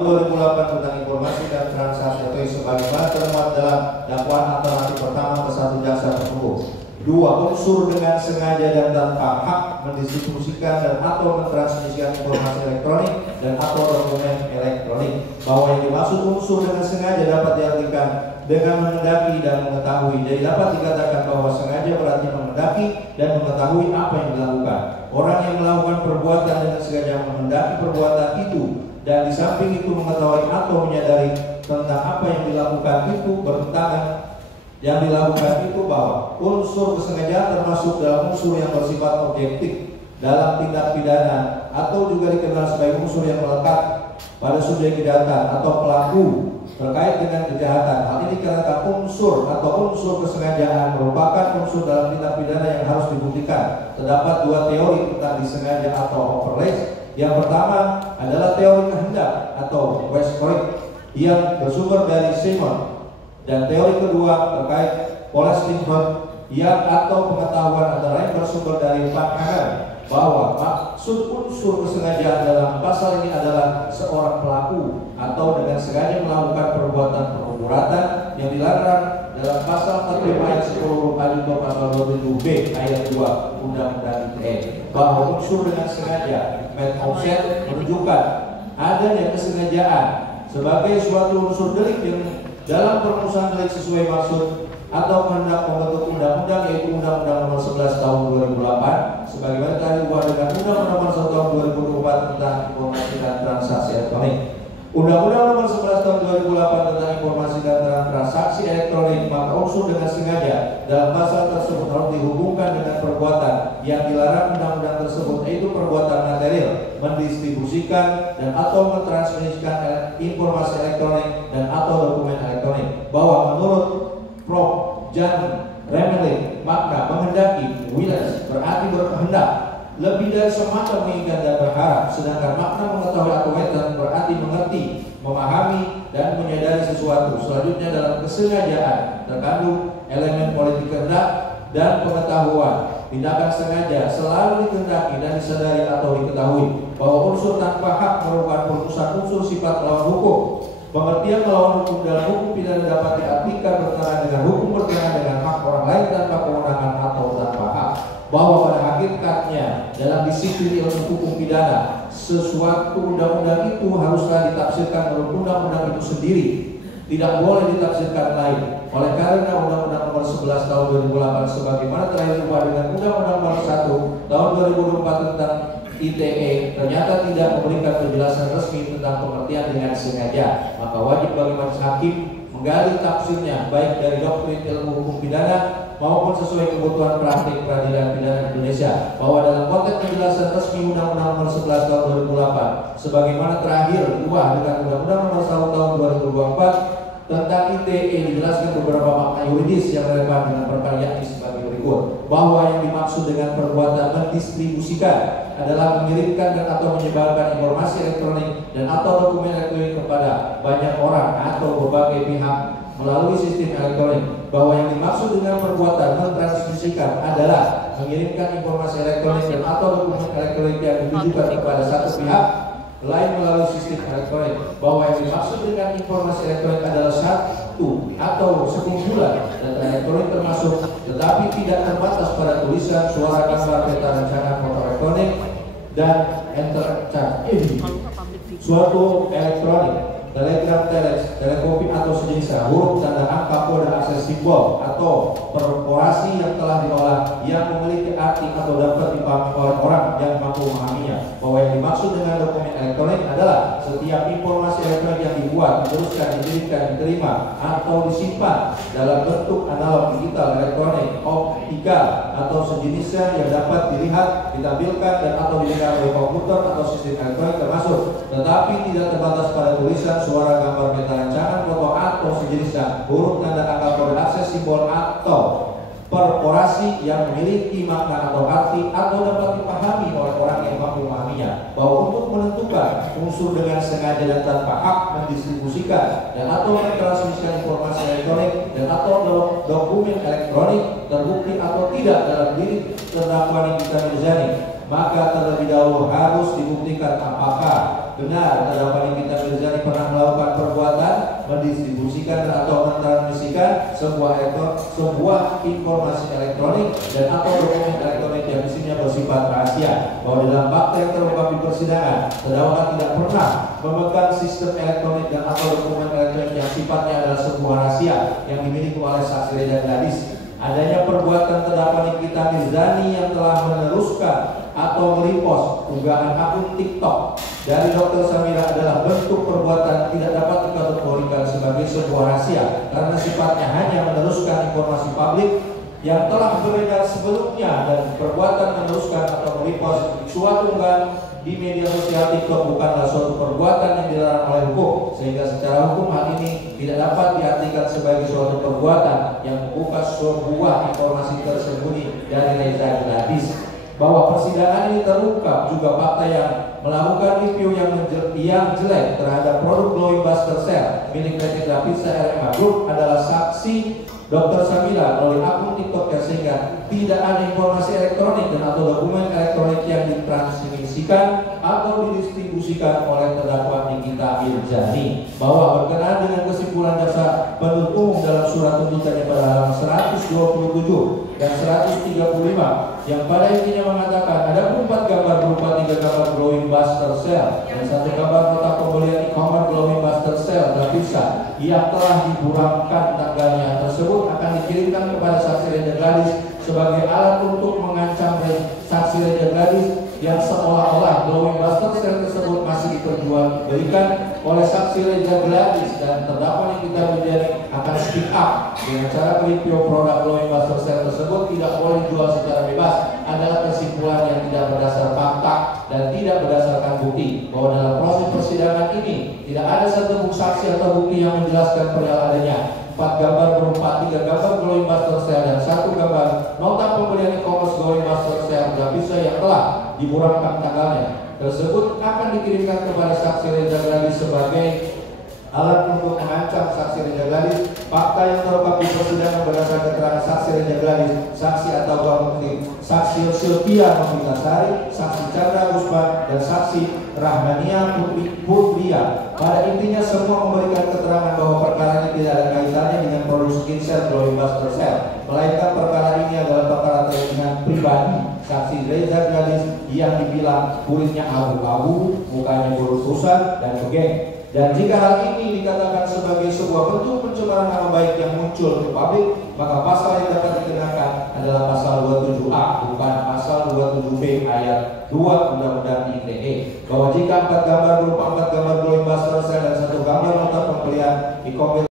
2008 tentang informasi dan transaksi atau sebagaimana termuat dalam dakwaan alternatif pertama ke satu jaksa penuntut. 2. Unsur dengan sengaja dan tanpa hak mendistribusikan dan atau mentransmisikan informasi elektronik dan atau dokumen elektronik. Bahwa yang dimaksud unsur dengan sengaja dapat diartikan dengan menghendaki dan mengetahui. Jadi dapat dikatakan bahwa sengaja berarti menghendaki dan mengetahui apa yang dilakukan. Orang yang melakukan perbuatan dengan sengaja menghendaki perbuatan itu dan di samping itu mengetahui atau menyadari tentang apa yang dilakukan itu bertentangan. Yang dilakukan itu bahwa unsur kesengajaan termasuk dalam unsur yang bersifat objektif dalam tindak pidana atau juga dikenal sebagai unsur yang melekat pada subjek kejahatan atau pelaku terkait dengan kejahatan. Hal ini dikarenakan unsur atau unsur kesengajaan merupakan unsur dalam tindak pidana yang harus dibuktikan. Terdapat dua teori tentang disengaja atau overreach. Yang pertama adalah teori kehendak atau Westcott yang bersumber dari Simon. Dan teori kedua terkait Poles-Lincoln yang atau pengetahuan antara lain bersumber dari Pankangan bahwa maksud unsur kesengajaan dalam pasal ini adalah seorang pelaku atau dengan sengaja melakukan perbuatan pemberatan yang dilarang dalam pasal 45 ayat 10 huruf A junto pasal 27B ayat 2 Undang-Undang ITE bahwa unsur dengan sengaja made offset menunjukkan adanya kesengajaan sebagai suatu unsur delik yang dalam perumusan delik sesuai maksud atau kehendak pembentuk undang-undang yaitu Undang-Undang Nomor 11 Tahun 2008 sebagaimana telah diubah dengan Undang-Undang Nomor 1 Tahun 2024 tentang informasi dan transaksi elektronik. Undang-Undang Nomor 11 Tahun 2008 tentang informasi dan transaksi elektronik maka unsur dengan sengaja dalam pasal tersebut harus dihubungkan dengan perbuatan yang dilarang undang-undang tersebut yaitu perbuatan material mendistribusikan dan atau mentransmisikan informasi elektronik dan atau dokumen elektronik. Bahwa menurut Prof. Jan Remeling makna menghendaki wills berarti berkehendak lebih dari semata menginginkan dan berharap, sedangkan makna mengetahui atau wetan berarti mengerti, memahami dan menyadari sesuatu. Selanjutnya dalam kesengajaan terkandung elemen politik kehendak dan pengetahuan. Tindakan sengaja selalu dikehendaki dan disadari atau diketahui bahwa unsur tanpa hak merupakan perumusan unsur sifat melawan hukum. Pengertian melawan hukum dalam hukum pidana dapat diartikan bertentangan dengan hukum, bertentangan dengan hak orang lain tanpa kewenangan atau tanpa hak. Bahwa pada hakikatnya dalam disiplin ilmu hukum pidana sesuatu undang-undang itu haruslah ditafsirkan menurut undang-undang itu sendiri, tidak boleh ditafsirkan lain. Oleh karena Undang-Undang Nomor 11 Tahun 2008 sebagaimana telah diubah dengan Undang-Undang Nomor 1 Tahun 2024 tentang ITE ternyata tidak memberikan penjelasan resmi tentang pengertian dengan sengaja, maka wajib bagi majelis hakim menggali tafsirnya baik dari doktrin ilmu hukum pidana maupun sesuai kebutuhan praktik peradilan pidana Indonesia. Bahwa dalam konteks penjelasan resmi Undang-Undang Nomor 11 Tahun 2008 sebagaimana terakhir diubah dengan Undang-Undang Nomor 1 Tahun 2024 tentang ITE dijelaskan beberapa makna yuridis yang relevan dengan perkara yakni sebagai berikut. Bahwa yang dimaksud dengan perbuatan mendistribusikan adalah mengirimkan dan atau menyebarkan informasi elektronik dan atau dokumen elektronik kepada banyak orang atau berbagai pihak melalui sistem elektronik. Bahwa yang dimaksud dengan perbuatan mentransmisikan adalah mengirimkan informasi elektronik dan atau dokumen elektronik yang ditujukan kepada satu pihak lain melalui sistem elektronik. Bahwa yang dimaksud dengan informasi elektronik adalah satu atau sekumpulan data elektronik termasuk tetapi tidak terbatas pada tulisan, suara, gambar, peta, rancangan, foto elektronik dan interchange suatu elektronik, telegram, telex, telekopi atau sejenisnya, huruf, tanda angka, kode, akses, simbol atau korporasi yang telah diolah yang memiliki arti atau dapat dipahami oleh orang yang mampu memahaminya. Bahwa yang dimaksud dengan dokumen elektronik adalah setiap informasi elektronik yang dibuat, diteruskan, dikirimkan, diterima atau disimpan dalam bentuk analog, digital, elektronik, optikal atau sejenisnya yang dapat dilihat, ditampilkan dan atau dilihat oleh komputer atau sistem elektronik termasuk, tetapi tidak terbatas pada tulisan, suara, gambar, peta, rancangan, foto atau sejenisnya, huruf, tanda angka, kode, akses, simbol atau korporasi yang memiliki makna atau arti atau dapat dipahami oleh orang yang mampu memahaminya. Bahwa untuk menentukan unsur dengan sengaja dan tanpa hak mendistribusikan dan atau mentransmisikan informasi elektronik dan atau dokumen elektronik terbukti atau tidak dalam diri terdakwa Nikita Mirzani, maka terlebih dahulu harus dibuktikan apakah benar terdakwa Nikita Mirzani pernah melakukan perbuatan mendistribusikan atau mentransmisikan sebuah informasi elektronik dan atau dokumen elektronik yang isinya bersifat rahasia. Bahwa dalam fakta yang terungkap di persidangan, terdakwa tidak pernah memegang sistem elektronik dan atau dokumen elektronik yang sifatnya adalah sebuah rahasia yang dimiliki oleh saksi Reza Gladys. Adanya perbuatan terdakwa Nikita Mirzani yang telah meneruskan atau merepost unggahan akun TikTok dari Dr. Samira adalah bentuk perbuatan tidak dapat dikategorikan sebagai sebuah rahasia karena sifatnya hanya meneruskan informasi publik yang telah beredar sebelumnya, dan perbuatan meneruskan atau merepost suatu unggahan di media sosial TikTok bukanlah suatu perbuatan yang dilarang oleh hukum, sehingga secara hukum hal ini tidak dapat diartikan sebagai suatu perbuatan yang membuka sebuah informasi tersembunyi dari Reza Gladys. Bahwa persidangan ini terungkap juga fakta yang melakukan review yang jelek terhadap produk Glowing Buster Cell milik PT Gravisa RMA Group adalah saksi Dr. Samira melalui akun TikTok, sehingga tidak ada informasi elektronik dan atau dokumen elektronik yang ditransmisikan atau didistribusikan oleh terdakwa Nikita Mirzani. Bahwa berkenaan dengan kesimpulan jaksa penuntut umum dalam surat tuntutannya pada halaman 127 dan 135 yang pada intinya mengatakan ada 4 gambar berupa 3 gambar Glowing Buster Cell dan 1 gambar nota pembelian e-commerce Glowing Buster Cell Gravisa yang telah diburamkan tanggalnya tersebut akan dikirimkan kepada saksi Reza Gladys sebagai alat untuk mengancam saksi Reza Gladys yang seolah-olah Glowing Buster Cell tersebut masih diperjualbelikan oleh saksi Reza Gladys, dan terdakwa Nikita Mirzani akan speak up dengan cara mereview produk Glowing Buster Cell tersebut tidak boleh dijual secara bebas adalah kesimpulan yang tidak berdasar fakta dan tidak berdasarkan bukti. Bahwa dalam proses persidangan ini tidak ada satu saksi atau bukti yang menjelaskan perihal adanya 4 gambar berupa 3 gambar Glowing Buster Cell dan 1 gambar nota pembelian e-commerce Glowing Buster Cell Gravisa yang telah diburamkan tanggalnya tersebut akan dikirimkan kepada saksi Reza Gladys sebagai alat untuk mengancam saksi Reza Gladys. Fakta yang terungkap di persidangan berdasarkan keterangan saksi Reza Gladys, saksi atau bukti saksi Sylvia Novitasari, saksi Chandra Usman, dan saksi Rahmania Putria. Pada intinya semua memberikan keterangan bahwa perkara ini tidak ada kaitannya dengan produk skincare Glowing Buster Cell, melainkan perkara ini adalah perkara dengan pribadi saksi Reza Gladys yang dibilang kulitnya abu-abu, mukanya berus-berusan dan begeng. Dan jika hal ini dikatakan sebagai sebuah bentuk pencemaran nama baik yang muncul ke publik, maka pasal yang dapat dikenakan adalah pasal 27A, bukan pasal 27B ayat 2 Undang-Undang ITE. Bahwa jika 4 gambar berupa 4 gambar Glowing Buster Cell dan 1 gambar nota pembelian e-commerce